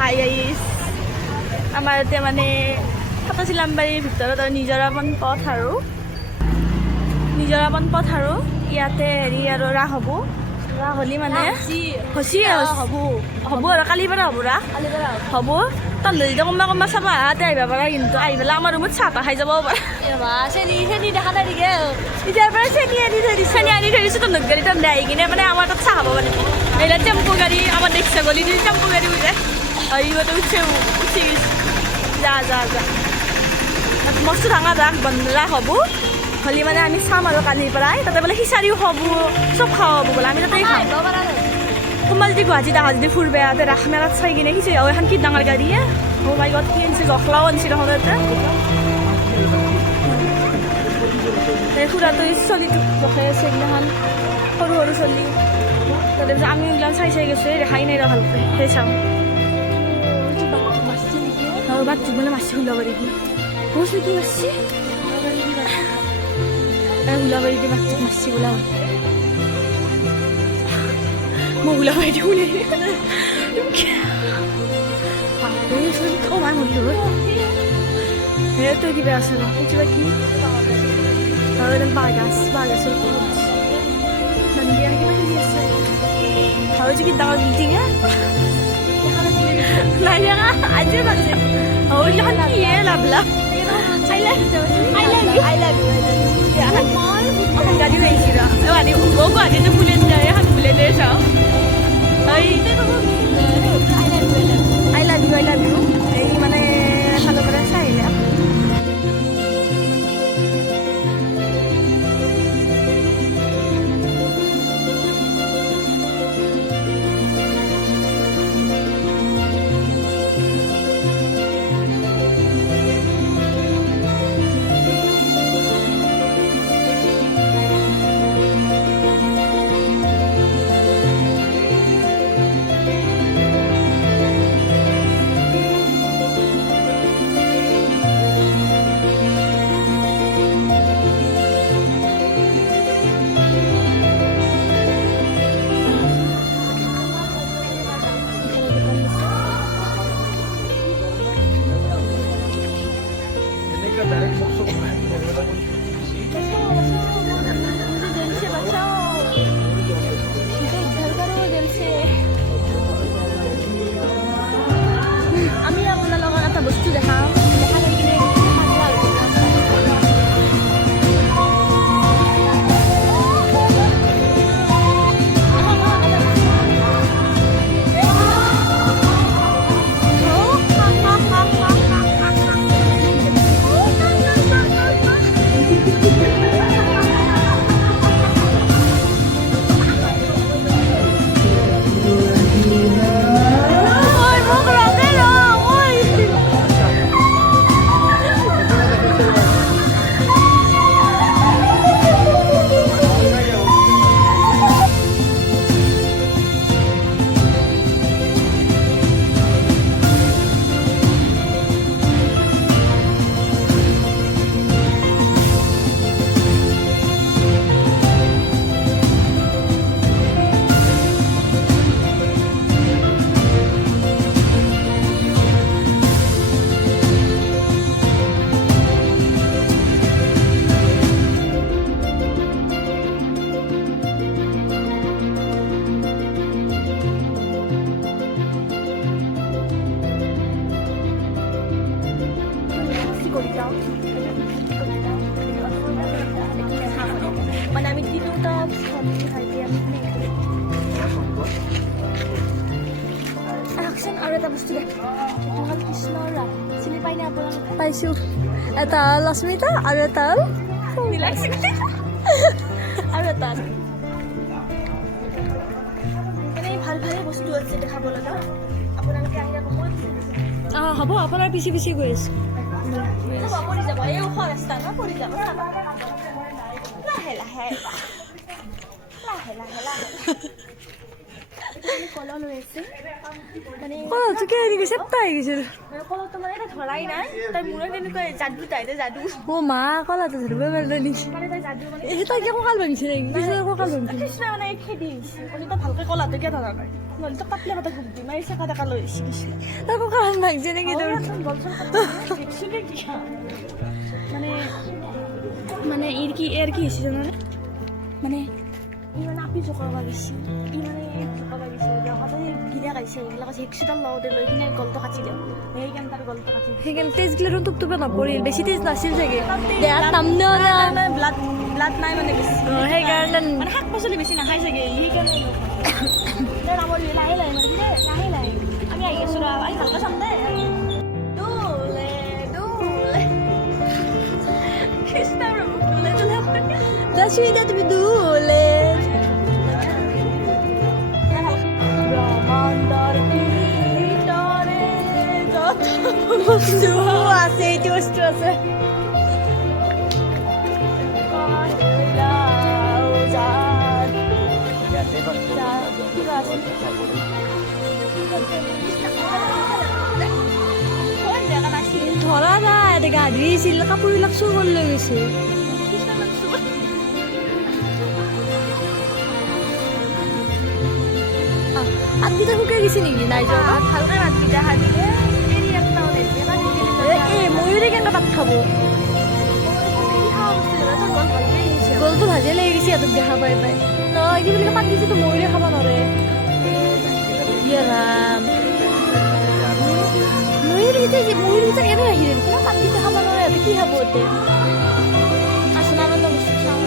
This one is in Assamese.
হাই গাইছ আমাৰ এতিয়া মানে ফাটাচিলামবাৰীৰ ভিতৰত আৰু নিজৰাবন পথ আৰু ইয়াতে হেৰি আৰু ৰাস হ'ব ৰাস হ'লি মানে হ'ব আৰু কালিৰ পৰা হ'ব ৰাস হ'ব তই লৈ যা কোনোবা চাব আহাতে আহিব পাৰা কিন্তু আহি পেলাই আমাৰ ৰুমত চাহ তাহ খাই যাব পাৰা চেনি দেখা নাই নেকি এতিয়াৰ পৰা চেনি আনি থৈ দিছোঁ তই নগাড়ী তই আহি কিনে মানে আমাৰ তাত চাহ খাব পাৰিবি এইবিলাক টেম্পু গাড়ী আমাৰ দেখছে গলি দি টেম্পু গাড়ী উঠে আহিবতো উঠি গৈছে যা মস্ত ডাঙৰ ৰাস হ'ব হ'লে মানে আমি চাম আৰু কালিৰ পৰাই তাতে বোলে খিচাৰিও খাব চব খাব হ'ব বোলে আমি তাতেই খাম কোনোবা যদি গুৱাহাটীত আহা যদি ফুৰবে তাতে ৰাস মেলাত চাই কিনে খিচাৰি এখন কি ডাঙৰ গাড়ীয়ে মাই গড কি আনিছে গখলাও আনিছে দেখোন তাতে ফুৰাটো চলিটো জখাই আছে এইগিলাখান সৰু চলি তাতে আমি এইগিলাখান চাই গৈছোঁ দেখাই নাই ৰ ভালকৈ সেই চাওঁ বাচ্চা বোলে মাছি হুলাবাৰী দি বসে কি মাৰছি হুলাবাৰী দি বাচ্চা মাৰছি বোলা মই হুলাবাৰী দি শুনে ও মাই মৰিলো তই কিবা আছে ন কিবা কি আৰু এজন বাঁহ গাছৰ মন্দিৰ কিবা কিবি আছে আৰু যে কি ডাঙৰ বিল্ডিং নাই দেখা আজি বাজে oh jangan kia lah belah I love you akan jadi lagi dah ada gua ada tu bulan dah ya bulan dah sah I love you ini mana kalau berasa ini আমি আপনার লগত একটা বস্তু দেখাম মানে আমি তিনিটা আৰু এটা বস্তু কৃষ্ণৰ ৰাত চিনি পাই নে আপোনালোকে পাইছোঁ এটা লক্ষ্মিতা আৰু এটা আৰু এটা মানে ভাল বস্তু আছে দেখাব লগা আপোনালোকে আহিলে হ'ব আপোনাৰ পিছে গৈ আছোঁ পৰি যাব এই ওখ ৰাস্তা ন পৰি যাব লাহে কল লৈ আছে মানে কলটো কি আহি গৈছে পাই গৈছে কলটো মানে এটা ধৰাই নাই তাই মূৰত এনেকুৱা যাদু যাদু অ মা কলটো ধৰিব পাৰিলি মানে তাই যাদু মানে এই তাই কি কঁকাল ভাঙিছে নেকি কঁকাল ভাঙিছে কৃষ্ণ মানে খেদি কলিটো ভালকৈ কলাটো কিয় ধৰা নাই গলটো কাটলে কথা খুব দি মাৰি চাকা টাকা লৈ শিকিছিলে তাকো কাৰণ ভাগছে নেকি তোৰ গলচল দেখছিলে কি মানে মানে এর কি হয়েছে জানো মানে ই মানে আপি জোকাব গেছি ই মানে জোকাব গেছি হঠাৎ গিরা গাইছে এগুলা কাছে একশোটার লগতে লৈ কিনে গলটো কাটি দিওঁ সেইকাৰণে তাৰ গলটো কাটি সেইকাৰণে তেজগিলাৰো টুপটুপে নপৰিল বেছি তেজ নাছিল চাগে দেহাত নামনেও না ব্লাড ব্লাড নাই মানে বেছি সেইকাৰণে মানে শাক পাচলি বেছি নাখাই চাগে সেইকাৰণে নামৰ লাহে লাহে মানে দে লাহে লাহে আমি আহি আছো ৰ আহি ভালকৈ চাম দে দোলে দোলে কৃষ্ণ প্ৰভু দোলে দোলে Rashida তুমি দুলে ব্ৰহ্মাণ্ডৰ ভিতৰে যত বস্তু আছে এইটো বস্তু আছে ধৰা নাই গা ধুইছিল কাপোৰবিলাক চুৰ কৰি লৈ গৈছে হাতকেইটা শুকাই গৈছে নেকি নাই যোৱা ভালকৈ ভাতকেইটা সানিলে এৰি একটাও এই ময়ূৰে কেনেকৈ ভাত খাব গলটো ভাজিয়ে লাগি গৈছে সিহঁতক দেখা পাই পাই নহয় কি বুলি পাত দিছেতো ময়ূৰে খাব নোৱাৰে ইয়ে ৰাম ময়ূৰ কেইটা এনে আহি দিছে পাত দিছে খাব নোৱাৰে সিহঁতে কি খাব এতিয়া আচনা বন্ধ বস্তু চাওঁ